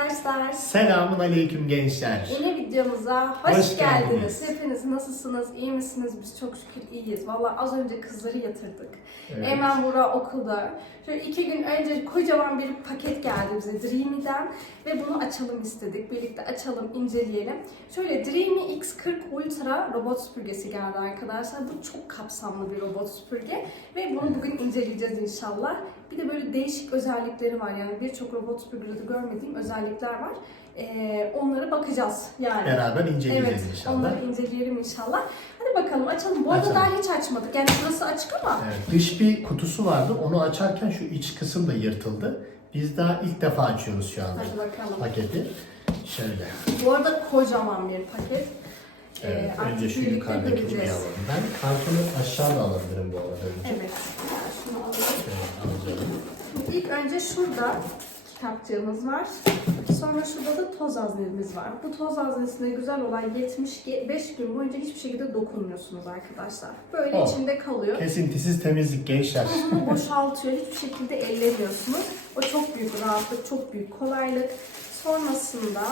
arkadaşlar. Selamun aleyküm gençler. Yeni videomuza hoş, Hoş geldiniz. geldiniz. Hepiniz nasılsınız? İyi misiniz? Biz çok şükür iyiyiz. Valla az önce kızları yatırdık. Evet. Hemen Bura okulda. Şöyle iki gün önce kocaman bir paket geldi bize Dreamy'den ve bunu açalım istedik. Birlikte açalım, inceleyelim. Şöyle Dreamy X40 Ultra robot süpürgesi geldi arkadaşlar. Bu çok kapsamlı bir robot süpürge ve bunu bugün inceleyeceğiz inşallah. Bir de böyle değişik özellikleri var yani birçok robot süpürgede görmediğim özellikler var. Ee, onlara bakacağız yani. Beraber inceleyeceğiz Evet, inşallah. onları inceleyelim inşallah. Hadi bakalım açalım. Bu arada Açalım. daha hiç açmadık. Yani burası açık ama Evet, dış bir kutusu vardı. Onu açarken şu iç kısım da yırtıldı. Biz daha ilk defa açıyoruz şu anda hadi bakalım. paketi. Şöyle. Bu arada kocaman bir paket. Ee, Evet, artık önce şu yukarıdakini alalım. Ben kartonu aşağıda alabilirim bu arada. Evet. Şunu. Şöyle alacağım. İlk önce şurada kitapçığımız var. Sonra şurada da toz haznemiz var. Bu toz haznesinde güzel olan 75 gün boyunca hiçbir şekilde dokunmuyorsunuz arkadaşlar. Böyle Oh. içinde kalıyor. Kesintisiz temizlik gençler. Tozunu boşaltıyor. Hiçbir şekilde ellemiyorsunuz. O çok büyük rahatlık, çok büyük kolaylık. Sonrasında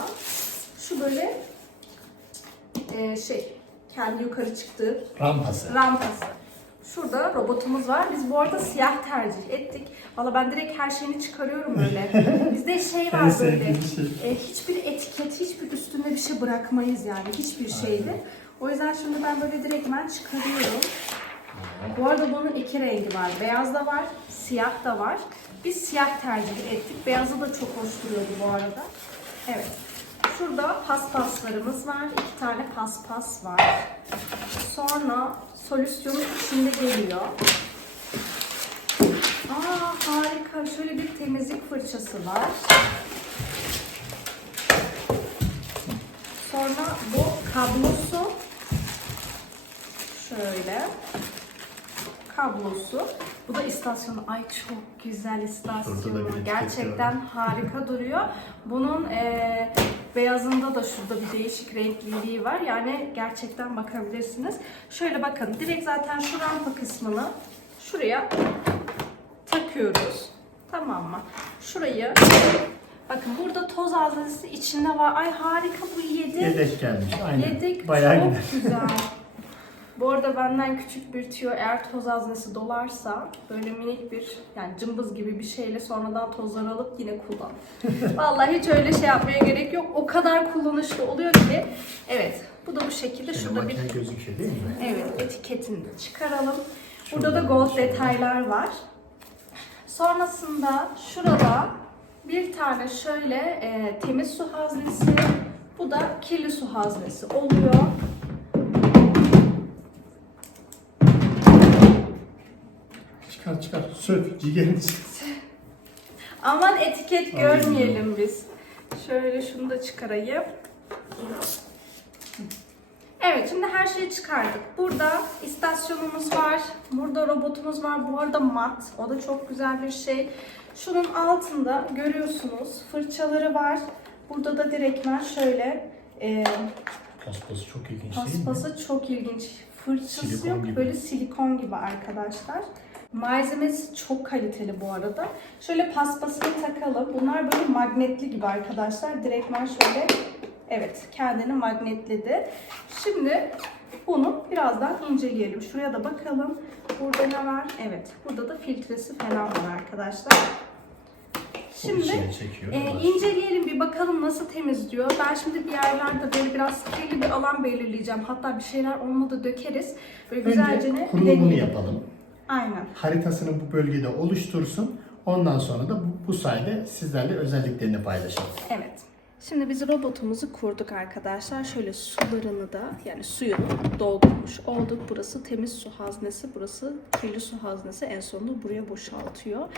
şu böyle e, şey kendi yukarı çıktığı Rampası. rampası. Şurada robotumuz var. Biz bu arada siyah tercih ettik. Valla ben direkt her şeyini çıkarıyorum böyle. Bizde şey En var sevdiğim böyle. şey. e, hiçbir etiket, hiçbir üstünde bir şey bırakmayız yani. Hiçbir şeyde. O yüzden şimdi ben böyle direktmen çıkarıyorum. Bu arada bunun iki rengi var. Beyaz da var, siyah da var. Biz siyah tercih ettik. Beyazı da çok hoş duruyordu bu arada. Evet. Şurada paspaslarımız var. İki tane paspas var. Sonra solüsyonun içinde geliyor. Aa harika. Şöyle bir temizlik fırçası var. Sonra bu kablosu şöyle kablosu. Bu da istasyonu. Ay çok güzel istasyonu. Gerçekten harika duruyor. Bunun eee, beyazında da şurada bir değişik renkliliği var. Yani gerçekten bakabilirsiniz. Şöyle bakın. Direkt zaten şu rampa kısmını şuraya takıyoruz. Tamam mı? Şurayı Bakın burada toz haznesi içinde var. Ay harika bu yedi. Yedek gelmiş. Aynen. Yedik Bayağı çok güzel. Bu arada benden küçük bir tüyo eğer toz haznesi dolarsa böyle minik bir yani cımbız gibi bir şeyle sonradan tozları alıp yine kullan. Vallahi hiç öyle şey yapmaya gerek yok. O kadar kullanışlı oluyor ki. Evet bu da bu şekilde şurada bir gözüküyor değil mi? evet etiketini de çıkaralım. Burada da gold şöyle. detaylar var. Sonrasında şurada bir tane şöyle e, temiz su haznesi. Bu da kirli su haznesi oluyor. Çıkar çıkar. Sök. Ciğerini. Aman etiket Aman görmeyelim biz. Şöyle şunu da çıkarayım. Evet şimdi her şeyi çıkardık. Burada istasyonumuz var. Burada robotumuz var. Bu arada mat. O da çok güzel bir şey. Şunun altında görüyorsunuz fırçaları var. Burada da direktmen şöyle e, Paspası çok ilginç değil mi? paspası çok ilginç. Fırçası Silikon yok gibi. böyle silikon gibi arkadaşlar. Malzemesi çok kaliteli bu arada. Şöyle paspasını takalım. Bunlar böyle magnetli gibi arkadaşlar. Direktmen şöyle evet kendini magnetledi. Şimdi bunu birazdan inceleyelim. Şuraya da bakalım. Burada ne var? Evet. Burada da filtresi falan var arkadaşlar. Şimdi e, inceleyelim bir bakalım nasıl temizliyor. Ben şimdi bir yerlerde böyle biraz kirli bir alan belirleyeceğim. Hatta bir şeyler olmadı dökeriz. Böyle güzelce ne kurulumunu yapalım. Aynen. Haritasını bu bölgede oluştursun. Ondan sonra da bu, bu sayede sizlerle özelliklerini paylaşalım. Evet. Şimdi biz robotumuzu kurduk arkadaşlar. Şöyle sularını da yani suyunu doldurmuş olduk. Burası temiz su haznesi, burası kirli su haznesi. En sonunda buraya boşaltıyor.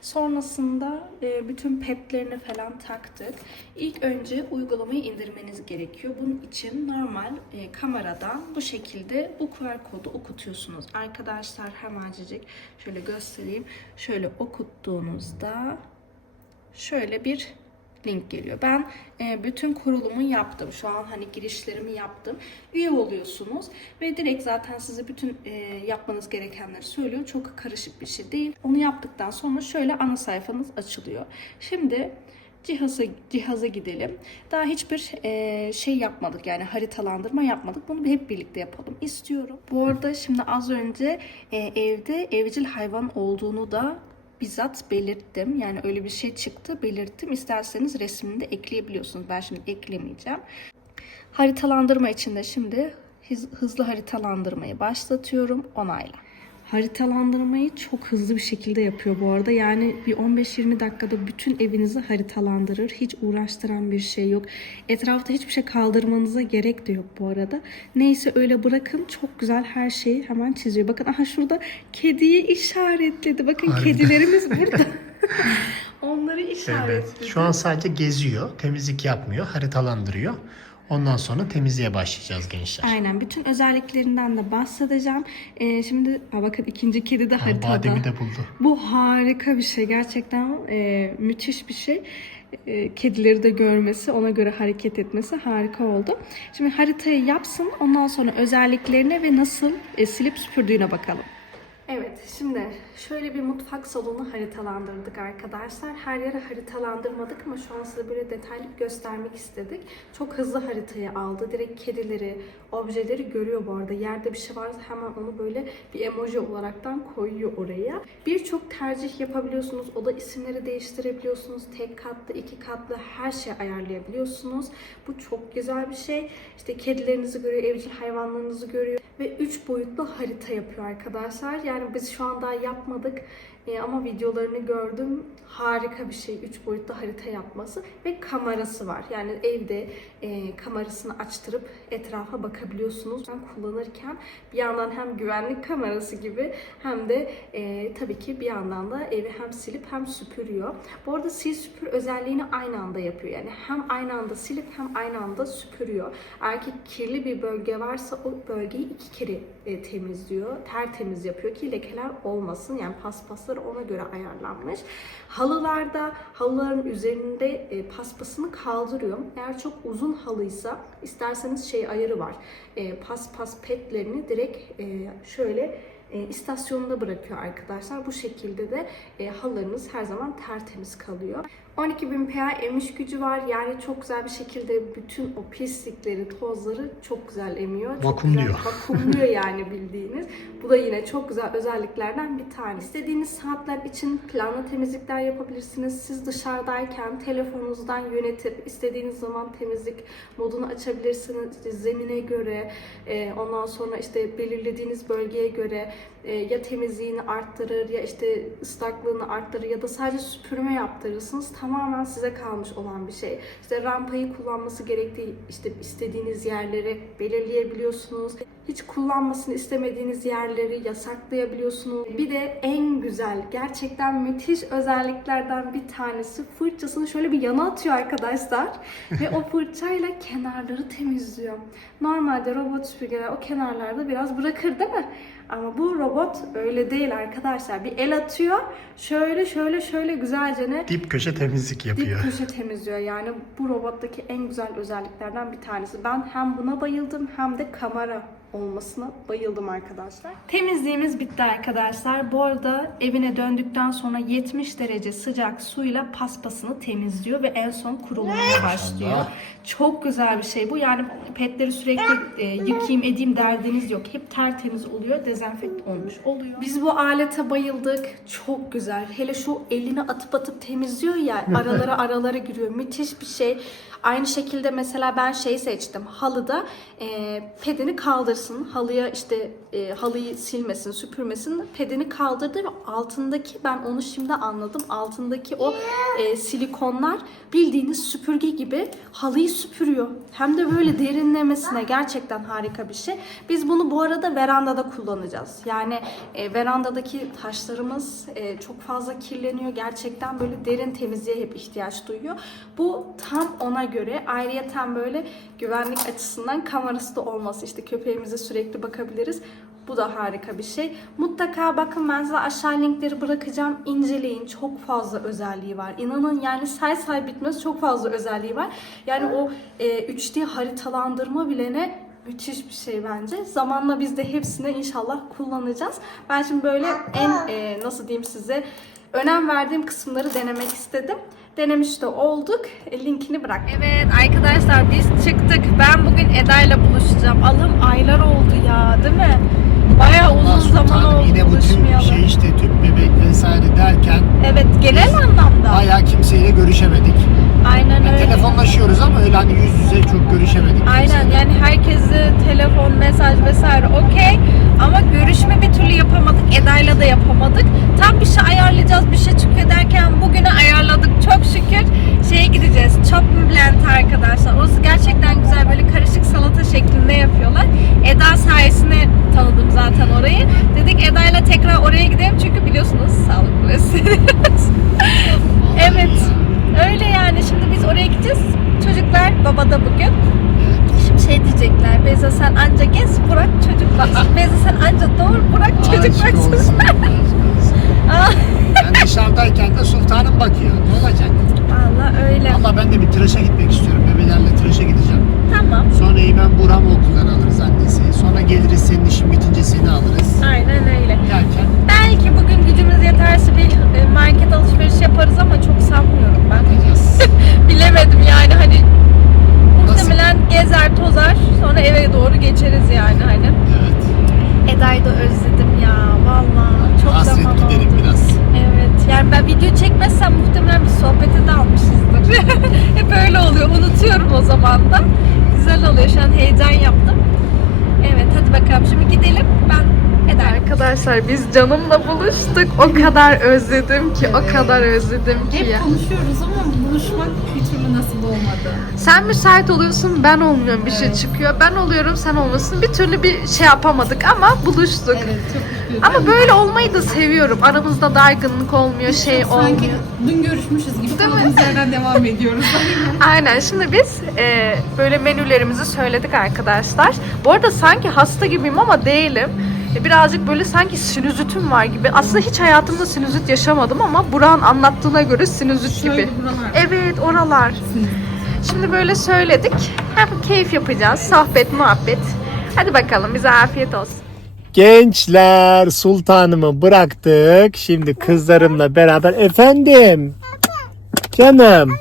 Sonrasında e, bütün petlerini falan taktık. İlk önce uygulamayı indirmeniz gerekiyor. Bunun için normal e, kameradan bu şekilde bu QR kodu okutuyorsunuz. Arkadaşlar hemencecik şöyle göstereyim. Şöyle okuttuğunuzda şöyle bir link geliyor. Ben e, bütün kurulumu yaptım. Şu an hani girişlerimi yaptım. Üye oluyorsunuz ve direkt zaten size bütün e, yapmanız gerekenleri söylüyor. Çok karışık bir şey değil. Onu yaptıktan sonra şöyle ana sayfanız açılıyor. Şimdi cihaza cihaza gidelim. Daha hiçbir e, şey yapmadık yani haritalandırma yapmadık. Bunu hep birlikte yapalım istiyorum. Bu arada şimdi az önce e, evde evcil hayvan olduğunu da bizzat belirttim. Yani öyle bir şey çıktı belirttim. İsterseniz resmini de ekleyebiliyorsunuz. Ben şimdi eklemeyeceğim. Haritalandırma için de şimdi hız- hızlı haritalandırmayı başlatıyorum. Onayla. Haritalandırmayı çok hızlı bir şekilde yapıyor bu arada. Yani bir 15-20 dakikada bütün evinizi haritalandırır. Hiç uğraştıran bir şey yok. Etrafta hiçbir şey kaldırmanıza gerek de yok bu arada. Neyse öyle bırakın. Çok güzel her şeyi hemen çiziyor. Bakın aha şurada kediyi işaretledi. Bakın Harbiden. kedilerimiz burada. Onları Evet. işaretledi. Şu an sadece geziyor. Temizlik yapmıyor. Haritalandırıyor. Ondan sonra temizliğe başlayacağız gençler. Aynen. Bütün özelliklerinden de bahsedeceğim. Ee, şimdi ha bakın ikinci kedi de Ha, haritada. bademi de buldu. Bu harika bir şey. Gerçekten e, müthiş bir şey. E, kedileri de görmesi, ona göre hareket etmesi harika oldu. Şimdi haritayı yapsın. Ondan sonra özelliklerine ve nasıl e, silip süpürdüğüne bakalım. Evet, şimdi şöyle bir mutfak salonu haritalandırdık arkadaşlar. Her yere haritalandırmadık ama şu an size böyle detaylı göstermek istedik. Çok hızlı haritayı aldı. Direkt kedileri, objeleri görüyor bu arada. Yerde bir şey varsa hemen onu böyle bir emoji olaraktan koyuyor oraya. Birçok tercih yapabiliyorsunuz. Oda isimleri değiştirebiliyorsunuz. Tek katlı, iki katlı her şeyi ayarlayabiliyorsunuz. Bu çok güzel bir şey. İşte kedilerinizi görüyor, evcil hayvanlarınızı görüyor ve 3 boyutlu harita yapıyor arkadaşlar. Yani biz şu an daha yapmadık e, ama videolarını gördüm. Harika bir şey 3 boyutlu harita yapması ve kamerası var. Yani evde e, kamerasını açtırıp etrafa bakabiliyorsunuz. Ben kullanırken bir yandan hem güvenlik kamerası gibi hem de e, tabii ki bir yandan da evi hem silip hem süpürüyor. Bu arada sil süpür özelliğini aynı anda yapıyor. Yani hem aynı anda silip hem aynı anda süpürüyor. Eğer ki kirli bir bölge varsa o bölgeyi iki kere e, temizliyor. Tertemiz yapıyor ki lekeler olmasın. Yani paspasları ona göre ayarlanmış. Halılarda halıların üzerinde e, paspasını kaldırıyor. Eğer çok uzun halıysa isterseniz şey ayarı var. E, paspas petlerini direkt e, şöyle e, istasyonunda bırakıyor arkadaşlar. Bu şekilde de e, halılarınız her zaman tertemiz kalıyor. 12.000 PA emiş gücü var. Yani çok güzel bir şekilde bütün o pislikleri, tozları çok güzel emiyor. Çok Vakumluyor. güzel vakumluyor yani bildiğiniz. Bu da yine çok güzel özelliklerden bir tane. İstediğiniz saatler için planlı temizlikler yapabilirsiniz. Siz dışarıdayken telefonunuzdan yönetip istediğiniz zaman temizlik modunu açabilirsiniz. İşte zemine göre, e, ondan sonra işte belirlediğiniz bölgeye göre e, ya temizliğini arttırır ya işte ıslaklığını arttırır ya da sadece süpürme yaptırırsınız. Tamamen size kalmış olan bir şey. İşte rampayı kullanması gerektiği işte istediğiniz yerleri belirleyebiliyorsunuz. Hiç kullanmasını istemediğiniz yerleri yasaklayabiliyorsunuz. Bir de en güzel, gerçekten müthiş özelliklerden bir tanesi fırçasını şöyle bir yana atıyor arkadaşlar. Ve o fırçayla kenarları temizliyor. Normalde robot süpürgeler o kenarlarda biraz bırakır değil mi? Ama bu robot öyle değil arkadaşlar. Bir el atıyor. Şöyle şöyle şöyle güzelce ne Dip köşe temizlik dip yapıyor. köşe temizliyor. Yani bu robottaki en güzel özelliklerden bir tanesi. Ben hem buna bayıldım hem de kamera olmasına bayıldım arkadaşlar. Temizliğimiz bitti arkadaşlar. Bu arada evine döndükten sonra 70 derece sıcak suyla paspasını temizliyor ve en son kurulamaya başlıyor. Çok güzel bir şey bu. Yani petleri sürekli e, yıkayayım edeyim derdiniz yok. Hep tertemiz oluyor. Dezenfekte olmuş oluyor. Biz bu alete bayıldık. Çok güzel. Hele şu elini atıp atıp temizliyor ya. Aralara aralara giriyor. Müthiş bir şey. Aynı şekilde mesela ben şey seçtim. Halıda e, pedini kaldırsın. Halıya işte e, halıyı silmesin, süpürmesin. Pedini kaldırdı ve altındaki ben onu şimdi anladım. Altındaki o e, silikonlar bildiğiniz süpürge gibi halıyı süpürüyor. Hem de böyle derinlemesine gerçekten harika bir şey. Biz bunu bu arada verandada kullanacağız. Yani e, verandadaki taşlarımız e, çok fazla kirleniyor. Gerçekten böyle derin temizliğe hep ihtiyaç duyuyor. Bu tam ona göre ayrıyeten böyle güvenlik açısından kamerası da olması. işte köpeğimize sürekli bakabiliriz. Bu da harika bir şey. Mutlaka bakın ben size aşağı linkleri bırakacağım. İnceleyin. Çok fazla özelliği var. İnanın yani say say bitmez çok fazla özelliği var. Yani o e, 3D haritalandırma bile ne müthiş bir şey bence. Zamanla biz de hepsini inşallah kullanacağız. Ben şimdi böyle en e, nasıl diyeyim size önem verdiğim kısımları denemek istedim. Denemiş de olduk. E, Linkini bırak. Evet arkadaşlar biz çıktık. Ben bugün Eda ile buluşacağım. Allah'ım aylar oldu ya değil mi? Bayağı uzun zaman oldu yine bu tür buluşmayalım. şey işte tüp bebek vesaire derken Evet genel anlamda. bayağı kimseyle görüşemedik. Aynen öyle. Telefonlaşıyoruz ama öyle hani yüz yüze çok görüşemedik. Aynen kimseyle. yani herkesi telefon, mesaj vesaire okey. Ama görüşme bir türlü yapamadık. Eda'yla da yapamadık. Tam bir şey ayarlayacağız, bir şey çıkıyor derken bugüne ayarladık. Çok şükür şeye gideceğiz. Chop Blend arkadaşlar. Orası gerçekten güzel. Böyle karışık salata şeklinde yapıyorlar. Eda sayesinde tanıdım zaten orayı. Dedik Eda'yla tekrar oraya gidelim çünkü biliyorsunuz sağlıklı besleniyoruz. evet. Öyle yani. Şimdi biz oraya gideceğiz. Çocuklar babada bugün. Şimdi şey diyecekler. Beyza sen anca gez bırak çocuk baksın. Beyza sen anca doğur bırak çocuk baksın. Ben dışarıdayken de sultanım bakıyor. Ne olacak? Valla öyle. Valla ben de bir tıraşa gitmek istiyorum. Bebelerle tıraşa gideceğim. Tamam. Sonra Eymen Buram okuldan alırız annesi. Sonra geliriz senin işin bitince seni alırız. Aynen öyle. Derken Belki bugün gücümüz yeterse bir e, market alışveriş yaparız ama çok sanmıyorum ben. Bilemedim yani hani muhtemelen gezer tozar sonra eve doğru geçeriz yani hani. Evet. Eda'yı da özledim ya valla. Çok Hasret zaman giderim oldu. biraz. Evet. Yani ben video çekmezsem muhtemelen bir sohbete dalmışızdır. Hep öyle oluyor. Unutuyorum o zaman da. Güzel oluyor. Şu an heyecan yaptım. Evet hadi bakalım şimdi gidelim. Ben Eda. Arkadaşlar biz canımla buluştuk. O kadar özledim ki, o kadar özledim ki Hep ya. konuşuyoruz ama buluşmak nasip olmadı. Sen müsait oluyorsun, ben olmuyorum bir şey çıkıyor. Ben oluyorum, sen olmasın. Bir türlü bir şey yapamadık ama buluştuk. Evet çok mutluyum. Ama böyle olmayı da seviyorum. Aramızda dargınlık olmuyor, şey Sanki olmuyor. dün görüşmüşüz gibi Değil mi? kaldığımız yerden devam ediyoruz. Aynen. Şimdi biz e, böyle menülerimizi söyledik arkadaşlar. Bu arada sanki hasta gibiyim ama değilim. E, Birazcık böyle sanki sinüzitim var gibi. Aslında hiç hayatımda sinüzit yaşamadım ama Burak'ın anlattığına göre sinüzit gibi. Şöyle buralar. Evet oralar. Şimdi böyle söyledik. Hem keyif yapacağız. Sohbet, muhabbet. Hadi bakalım bize afiyet olsun. Gençler sultanımı bıraktık. Şimdi kızlarımla beraber efendim. Canım.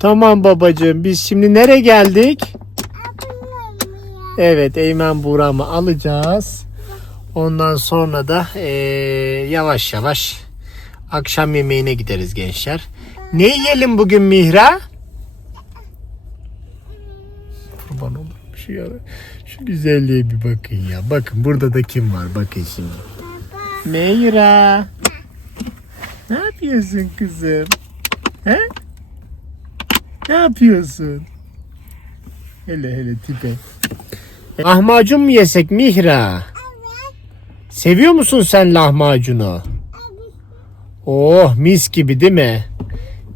Tamam babacığım biz şimdi nereye geldik? Evet Eymen Buğra'mı alacağız. Ondan sonra da eee, yavaş yavaş akşam yemeğine gideriz gençler. Ne yiyelim bugün Mihra? Kurban olurum şu ya. Şu güzelliğe bir bakın ya. Bakın burada da kim var bakın şimdi. Meyra. Ne yapıyorsun kızım? He? Ne yapıyorsun? Hele hele tipe. Lahmacun mu yesek Mihra? Seviyor musun sen lahmacunu? Oh mis gibi değil mi?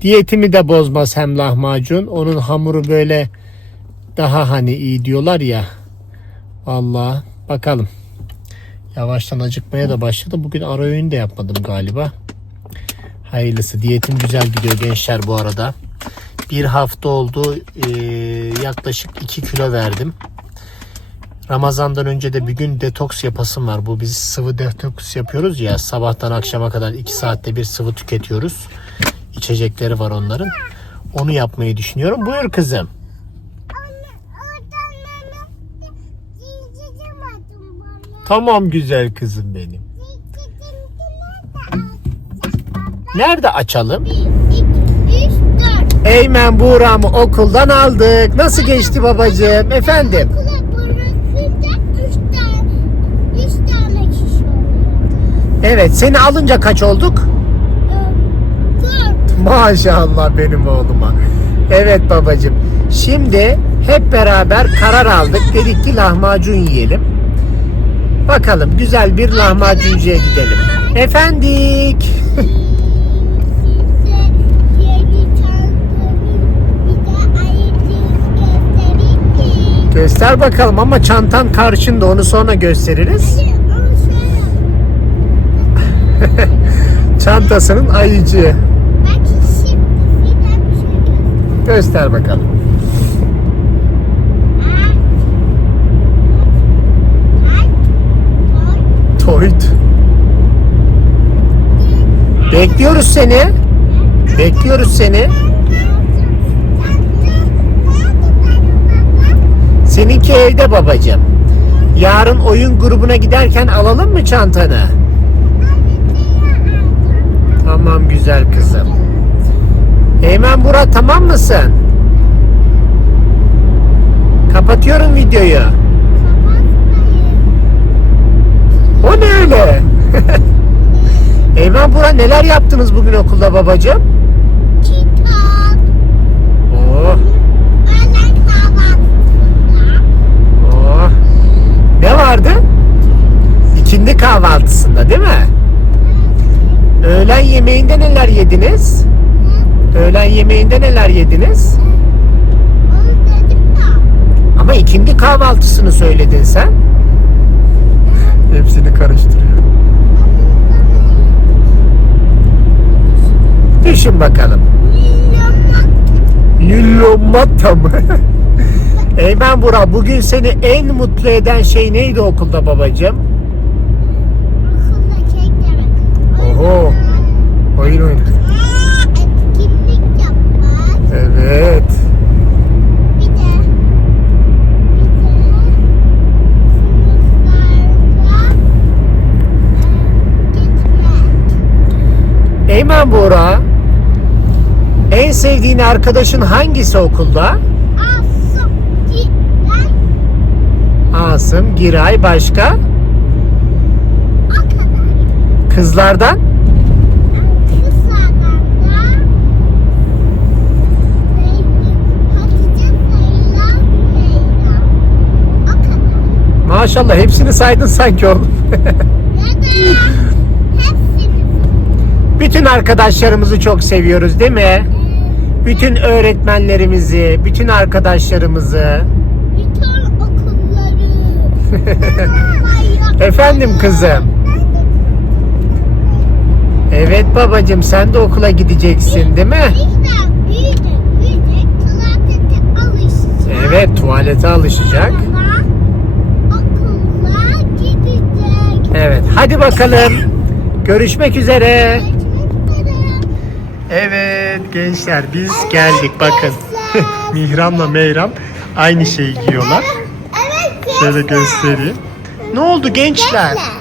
Diyetimi de bozmaz hem lahmacun. Onun hamuru böyle daha hani iyi diyorlar ya. Vallahi bakalım. Yavaştan acıkmaya da başladı. Bugün ara öğün de yapmadım galiba. Hayırlısı. Diyetim güzel gidiyor gençler bu arada. Bir hafta oldu. Ee, yaklaşık 2 kilo verdim. Ramazandan önce de bir gün detoks yapasım var. Bu biz sıvı detoks yapıyoruz ya. Sabahtan akşama kadar 2 saatte bir sıvı tüketiyoruz. İçecekleri var onların. Onu yapmayı düşünüyorum. Buyur kızım. Tamam güzel kızım benim. Nerede açalım? Eymen Buğra'mı okuldan aldık. Nasıl geçti babacığım? Efendim? Evet seni alınca kaç olduk? Maşallah benim oğluma. Evet babacığım. Şimdi hep beraber karar aldık. Dedik ki lahmacun yiyelim. Bakalım güzel bir lahmacuncuya gidelim. Efendik. Göster bakalım ama çantan karşında onu sonra gösteririz. Çantasının ayıcı. Göster bakalım. Toyd. Bekliyoruz seni. Bekliyoruz seni. Seninki evde babacığım. Yarın oyun grubuna giderken alalım mı çantanı? Tamam güzel kızım. Eymen Burak tamam mısın? Kapatıyorum videoyu. O ne öyle? Eymen Burak neler yaptınız bugün okulda babacığım? Kitap. Oh, oh. Ne vardı? İkindi kahvaltısında değil mi? Öğlen yemeğinde neler yediniz? Öğlen yemeğinde neler yediniz? Onu dedim ya. Ama ikindi kahvaltısını söyledin sen. Hepsini karıştırıyor. Düşün bakalım. Yillomata mı? Eymen Burak bugün seni en mutlu eden şey neydi okulda babacığım? Okulda kek yemek. Oho. Oyun oyun. Etkinlik yapmak. Evet. Bir de bir de sınıflarda e, gitmek. Eymen Burak en sevdiğin arkadaşın hangisi okulda? Asım gitmek. Asım, Giray, başka? Kızlardan? Kızlardan da Hatice Sayılan Leyla. O kadar. Maşallah hepsini saydın sanki oğlum. Hepsini. Bütün arkadaşlarımızı çok seviyoruz değil mi? Bütün öğretmenlerimizi, bütün arkadaşlarımızı. Bütün okulları. Efendim kızım. Evet babacığım sen de okula gideceksin değil mi? Evet tuvalete alışacak. Sonra okula gidecek. Evet hadi bakalım. Görüşmek üzere. Evet gençler biz geldik bakın. Mihran'la Meyram aynı şeyi giyiyorlar. Şöyle göstereyim. Ne oldu gençler? Gençler.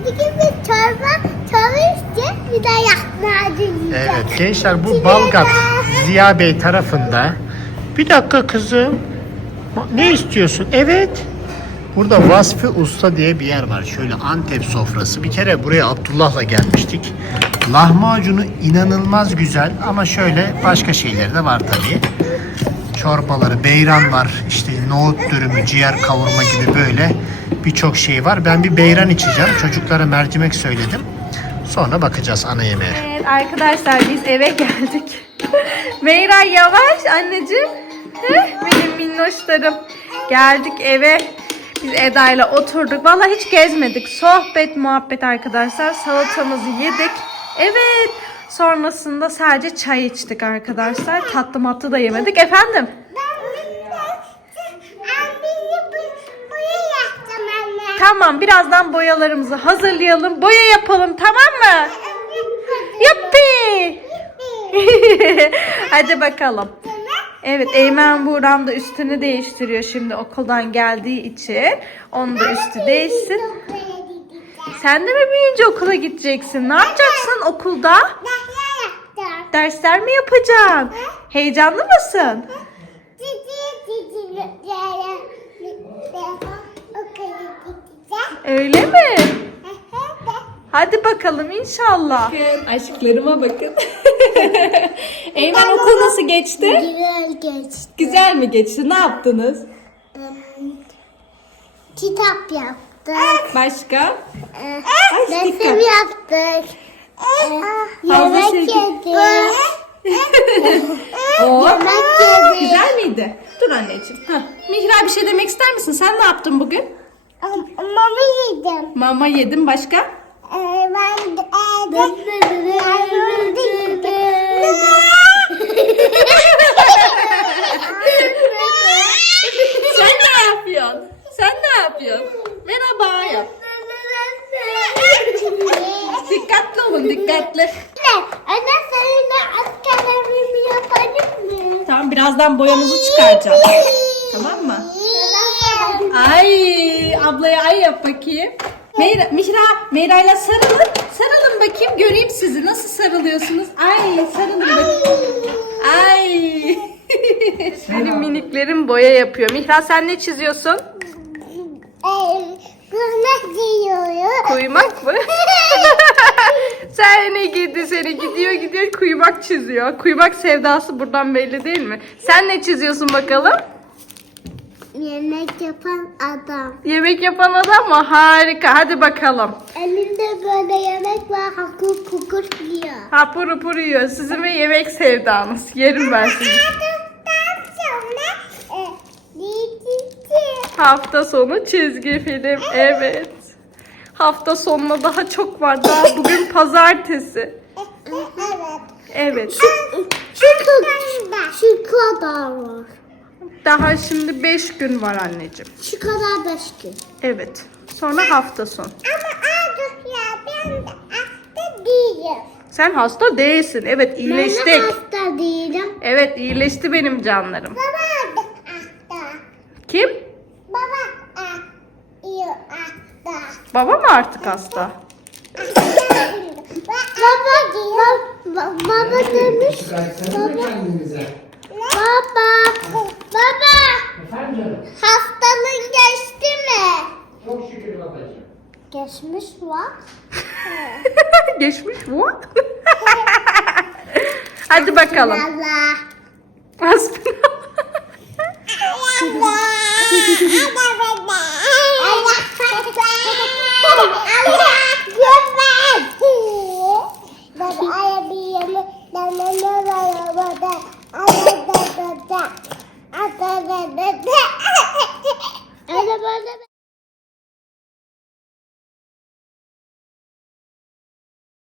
Bugün bir çorba çorba içeceğiz bir de yiyeceğiz. Evet gençler bu Balgat Ziya Bey tarafında. Bir dakika kızım. Ne istiyorsun? Evet. Burada Vasfi Usta diye bir yer var. Şöyle Antep sofrası. Bir kere buraya Abdullah'la gelmiştik. Lahmacunu inanılmaz güzel ama şöyle başka şeyleri de var tabii. Çorbaları, beyran var. İşte nohut dürümü, ciğer kavurma gibi böyle birçok şey var. Ben bir beyran içeceğim. Çocuklara mercimek söyledim. Sonra bakacağız ana yemeğe. Evet arkadaşlar biz eve geldik. Meyra yavaş anneciğim. Benim minnoşlarım. Geldik eve. Biz Eda ile oturduk. Vallahi hiç gezmedik. Sohbet, muhabbet arkadaşlar. Salatamızı yedik. Evet. Sonrasında sadece çay içtik arkadaşlar. Tatlı matlı da yemedik. Efendim? Tamam birazdan boyalarımızı hazırlayalım. Boya yapalım tamam mı? Yuppi. Hadi bakalım. Evet Eymen Buğram da üstünü değiştiriyor şimdi okuldan geldiği için. Onun da üstü değişsin. Sen de mi büyüyünce okula gideceksin? Ne yapacaksın okulda? Dersler mi yapacaksın? Heyecanlı mısın? Öyle mi? Hadi bakalım inşallah. Aşklarıma bakın. Eymen okul nasıl geçti? Güzel geçti. Güzel mi geçti? Ne yaptınız? Kitap yaptık. Başka? Ee, Ay. Resim yaptık. Ee, Yemek şey- yedik. Yemek yedik. Güzel miydi? Dur anneciğim. Hah. Mihra bir şey demek ister misin? Sen ne yaptın bugün? Mama yedim. Mama yedim. Başka? Ben Sen ne yapıyorsun? Sen ne yapıyorsun? Merhaba dikkatli olun, dikkatli. Anne seninle askerlerimi yapalım mı? Tamam, birazdan boyanızı çıkaracağım. Tamam mı? Ay ablaya ay yap bakayım. Meyra, Mihra, Meyra'yla sarılın. Sarılın bakayım göreyim sizi. Nasıl sarılıyorsunuz? Ay sarılın bakayım. Ay. Benim miniklerim boya yapıyor. Mihra sen ne çiziyorsun? Kızmak diyor. Kuymak mı? sen ne gidi seni gidiyor gidiyor kuymak çiziyor. Kuymak sevdası buradan belli değil mi? Sen ne çiziyorsun bakalım? Yemek yapan adam. Yemek yapan adam mı? Harika. Hadi bakalım. Elinde böyle yemek var. Hakur kukur yiyor. Hapur hapur yiyor. Sizin ve yemek sevdanız. Yerim ben sizi. Hafta sonu çizgi film. Evet. Hafta sonuna daha çok var. Daha bugün pazartesi. Evet. Şu, şu kadar var. Daha şimdi 5 gün var anneciğim. Şu kadar beş gün. Evet. Sonra hafta sonu. Ama artık ya ben de hasta değilim. Sen hasta değilsin. Evet Ben de iyileştik. hasta değilim. Evet iyileşti benim canlarım. Baba da hasta. Kim? Baba hasta. Baba mı artık hasta? Baba, baba, baba demiş. Baba, baba, baba. Hastalığın geçti mi? Çok şükür babacığım. Geçmiş var. Geçmiş bu. Hadi bakalım. Allah. Hasbinallah. Allah. Allah. Allah. Gömez. Baba ayabilene. La Arabada